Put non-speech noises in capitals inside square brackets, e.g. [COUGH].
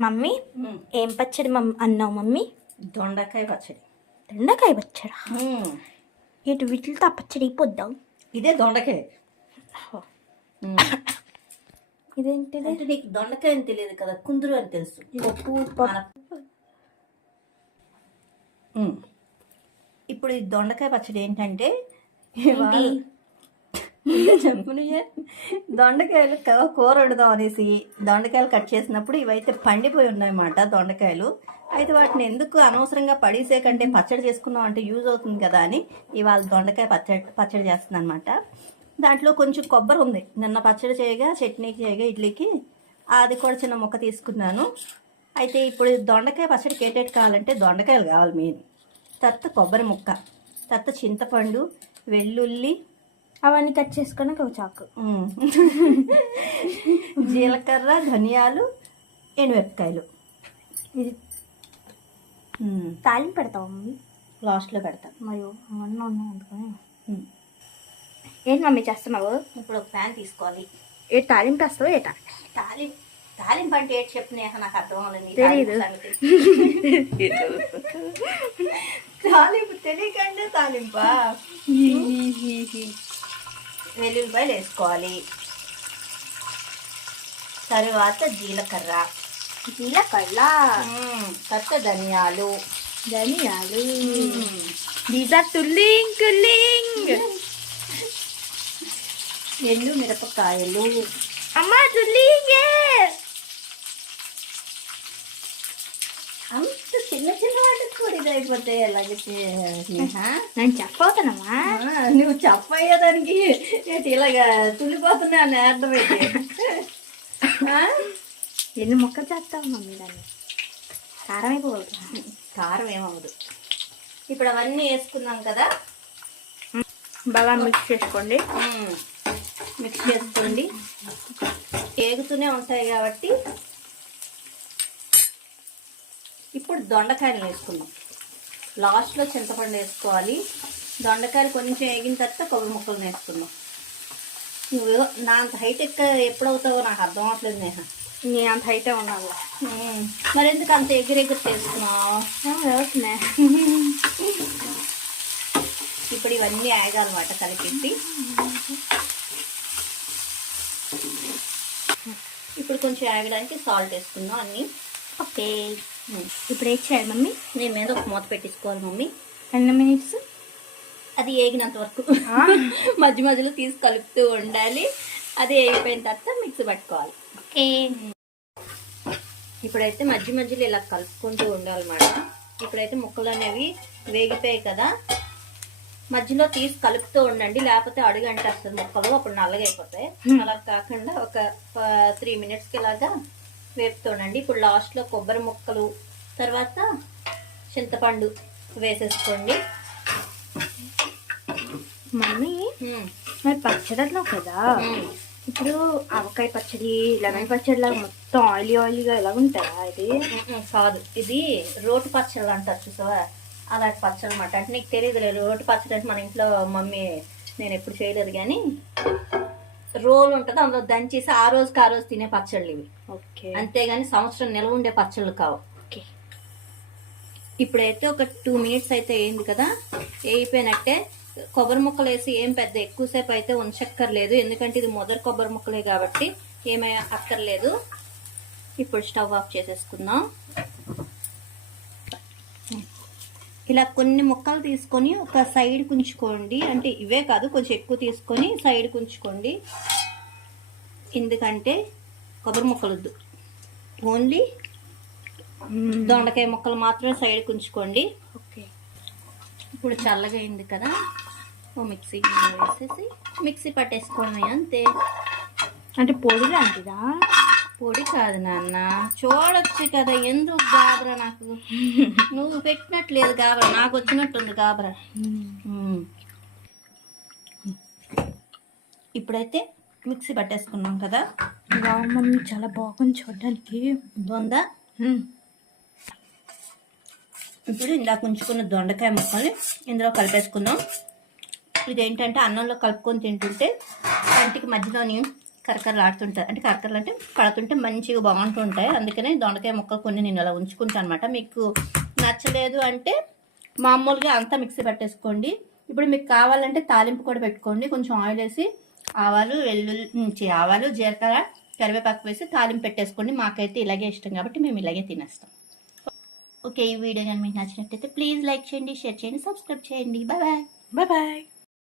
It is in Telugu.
మమ్మీ ఏం పచ్చడి మమ్ అన్నావు మమ్మీ? దొండకాయ పచ్చడి. దొండకాయ పచ్చడా. ఇటు వీటితో ఆ పచ్చడి అయిపోద్దాం ఇదే దొండకాయ. అంటే నీకు దొండకాయ అని తెలియదు కదా కుందురు అని తెలుసు. ఇప్పుడు ఈ దొండకాయ పచ్చడి ఏంటంటే ఏంటి? దొండకాయలు కూర వండుదాం అనేసి దొండకాయలు కట్ చేసినప్పుడు ఇవైతే పండిపోయి ఉన్నాయన్నమాట దొండకాయలు. అయితే వాటిని ఎందుకు అనవసరంగా పడేసే కంటే పచ్చడి చేసుకున్నాం అంటే యూజ్ అవుతుంది కదా అని ఇవాళ దొండకాయ పచ్చడి పచ్చడి చేస్తుంది అనమాట దాంట్లో కొంచెం కొబ్బరి ఉంది. నిన్న పచ్చడి చేయగా చట్నీకి చేయగా ఇడ్లీకి అది కూడా చిన్న ముక్క తీసుకున్నాను. అయితే ఇప్పుడు దొండకాయ పచ్చడికి కేటేట్ కావాలంటే దొండకాయలు కావాలి మెయిన్. తర్వాత కొబ్బరి ముక్క తర్వాత చింతపండు వెల్లుల్లి అవన్నీ కట్ చేసుకొని ఒక చాకు. జీలకర్ర ధనియాలు ఎండుమిరపకాయలు ఇది. తాలింపు పెడతావా మమ్మీ? లాస్ట్లో పెడతాం. మరి అవన్నీ ఉన్నాయి అందుకని. ఏంటి మమ్మీ చేస్తున్నావు? ఇప్పుడు ఒక ప్యాన్ తీసుకోవాలి. ఏ తాలింపు వేస్తావు ఏటా? తాలింపు తాలింపు అంటే ఏంటి చెప్పు నేహ నాకు అర్థం అవ్వలేదు. తాలింపు [LAUGHS] తెలియకంటే తాలింపా వెల్లుల్లిపాయలు వేసుకోవాలి. తరువాత జీలకర్ర. జీలకర్ర. తర్వాత ధనియాలు. ధనియాలు. దీస్ ఆర్ టుల్లింగ్ టుల్లింగ్ ఎండు మిరపకాయలు. అమ్మా టుల్లింగ్ అంత చిన్న చిన్న వాటికి కూడా ఇది అయిపోతాయి అలాగే నేను చెప్పవుతానమ్మా నువ్వు చెప్పయ్యేదానికి ఏంటి ఇలాగా తుల్లిపోతున్నా అని అర్థమైతే? [LAUGHS] ఎన్ని మొక్కలు చేస్తావు మమ్మీ దాన్ని? కారం అయిపోతుంది కారం ఏమవ్వదు. ఇప్పుడు అవన్నీ వేసుకున్నాం కదా? బాగా మిక్స్ చేసుకోండి. మిక్స్ చేసుకోండి. ఏగుతూనే ఉంటాయి కాబట్టి ఇప్పుడు దొండకాయలు వేసుకుందాం. లాస్ట్లో చింతపండు వేసుకోవాలి. దొండకాయలు కొంచెం వేగిన తర్వాత కొబ్బరి ముక్కలు వేసుకుందాం. నువ్వు నా అంత హైట్ ఎక్క ఎప్పుడవుతావో నాకు అర్థం అవ్వట్లేదు నేహ. నేను అంత ఉన్నాను. మ్మ్. మరి ఎందుకు అంత ఎగిరెగిరి చేసుకున్నావు ఇప్పుడు ఇవన్నీ ఆగాలన్నమాట కలిపేసి. ఇప్పుడు కొంచెం ఆగడానికి సాల్ట్ వేసుకుందాం అన్నీ. ఓకే. ఇప్పుడు ఏం చేయాలి మమ్మీ? నేను మీద ఒక మూత పెట్టించుకోవాలి మమ్మీ. ఎన్ని మినిట్స్ అది ఏగినంత వరకు. [LAUGHS] మధ్య మధ్యలో తీసి కలుపుతూ ఉండాలి. అది అయిపోయిన తర్వాత మిక్సీ పట్టుకోవాలి. ఓకే. ఇప్పుడైతే మధ్య మధ్యలో ఇలా కలుపుకుంటూ ఉండాలన్నమాట. ఇప్పుడైతే ముక్కలు అనేవి వేగిపోయాయి కదా. మధ్యలో తీసి కలుపుతూ ఉండండి. లేకపోతే అడుగు అంటేస్తుంది ముక్కలు. అప్పుడు నల్లగా అయిపోతాయి అలా కాకుండా ఒక త్రీ మినిట్స్కి ఇలాగా వేపుతూ ఉండండి ఇప్పుడు లాస్ట్లో కొబ్బరి ముక్కలు తర్వాత చింతపండు వేసేసుకోండి మమ్మీ మ్మ్. మరి పచ్చడి అన్నావు కదా. ఇప్పుడు ఆవకాయ పచ్చడి లెమన్ పచ్చడి లాగా మొత్తం ఆయిలీ ఆయిలీగా ఎలా ఉంటుందా ఇది. కాదు ఇది రోటి పచ్చళ్ళు అంటారు చూసావా అలాంటి పచ్చడి అనమాట అంటే నీకు తెలియదు రోటి పచ్చడి అంటే మన ఇంట్లో మమ్మీ నేను ఎప్పుడు చేయలేదు కానీ రోల్ ఉంటుంది అందులో దంచేసి ఆ రోజుకి ఆ రోజు తినే పచ్చళ్ళు ఇవి. ఓకే. అంతేగాని సంవత్సరం నిల్వ ఉండే పచ్చళ్ళు కావు. ఓకే. ఇప్పుడైతే ఒక టూ మినిట్స్ అయితే అయింది కదా వేయిపోయినట్టే కొబ్బరి ముక్కలు వేసి ఏం పెద్ద ఎక్కువసేపు అయితే ఉంచక్కర్లేదు ఎందుకంటే ఇది మొదటి కొబ్బరి ముక్కలే కాబట్టి ఏమీ అక్కర్లేదు. ఇప్పుడు స్టవ్ ఆఫ్ చేసేసుకుందాం. ఇలా కొన్ని ముక్కలు తీసుకొని ఒక సైడ్ కుంచుకోండి. అంటే ఇవే కాదు కొంచెం ఎక్కువ తీసుకొని సైడ్ కుంచుకోండి. ఎందుకంటే కొబ్బరి ముక్కలు వద్దు ఓన్లీ దొండకాయ ముక్కలు మాత్రమే సైడ్ కుంచుకోండి. ఓకే. ఇప్పుడు చల్లగా అయింది కదా ఓ మిక్సీ వేసేసి మిక్సీ పట్టేసుకోండి అంతే. అంటే పొడి లాంటిదా? పొడి కాదు నాన్న. చూడొచ్చు కదా ఎందుకు గాబరా నాకు? నువ్వు పెట్టినట్లేదు గాబరా నాకు వచ్చినట్టుంది గాబరా. ఇప్పుడైతే మిక్సీ పట్టేసుకున్నాం కదా. మమ్మీ చాలా బాగుంది చూడడానికి. దొంద. ఇప్పుడు ఇందాక ఉంచుకున్న దొండకాయ ముక్కల్ని ఇందులో కలిపేసుకుందాం. ఇదేంటంటే అన్నంలో కలుపుకొని తింటుంటే కంటికి మధ్యలోని కరకరలు ఆడుతుంటాయి అంటే కరకరలు అంటే పడుతుంటే మంచిగా బాగుంటుంటాయి. అందుకనే దొండకాయ ముక్క కొన్ని నేను అలా ఉంచుకుంటాను అనమాట మీకు నచ్చలేదు అంటే మామూలుగా అంతా మిక్సీ పట్టేసుకోండి. ఇప్పుడు మీకు కావాలంటే తాలింపు కూడా పెట్టుకోండి. కొంచెం ఆయిల్ వేసి ఆవాలు వెల్లుల్లి ఆవాలు జీలకర్ర కరివేపాకు వేసి తాలింపు పెట్టేసుకోండి. మాకైతే ఇలాగే ఇష్టం కాబట్టి మేము ఇలాగే తినేస్తాం. ఓకే ఈ వీడియో కానీ మీకు నచ్చినట్టయితే ప్లీజ్ లైక్ చేయండి షేర్ చేయండి సబ్స్క్రైబ్ చేయండి. బాయ్. Bye bye.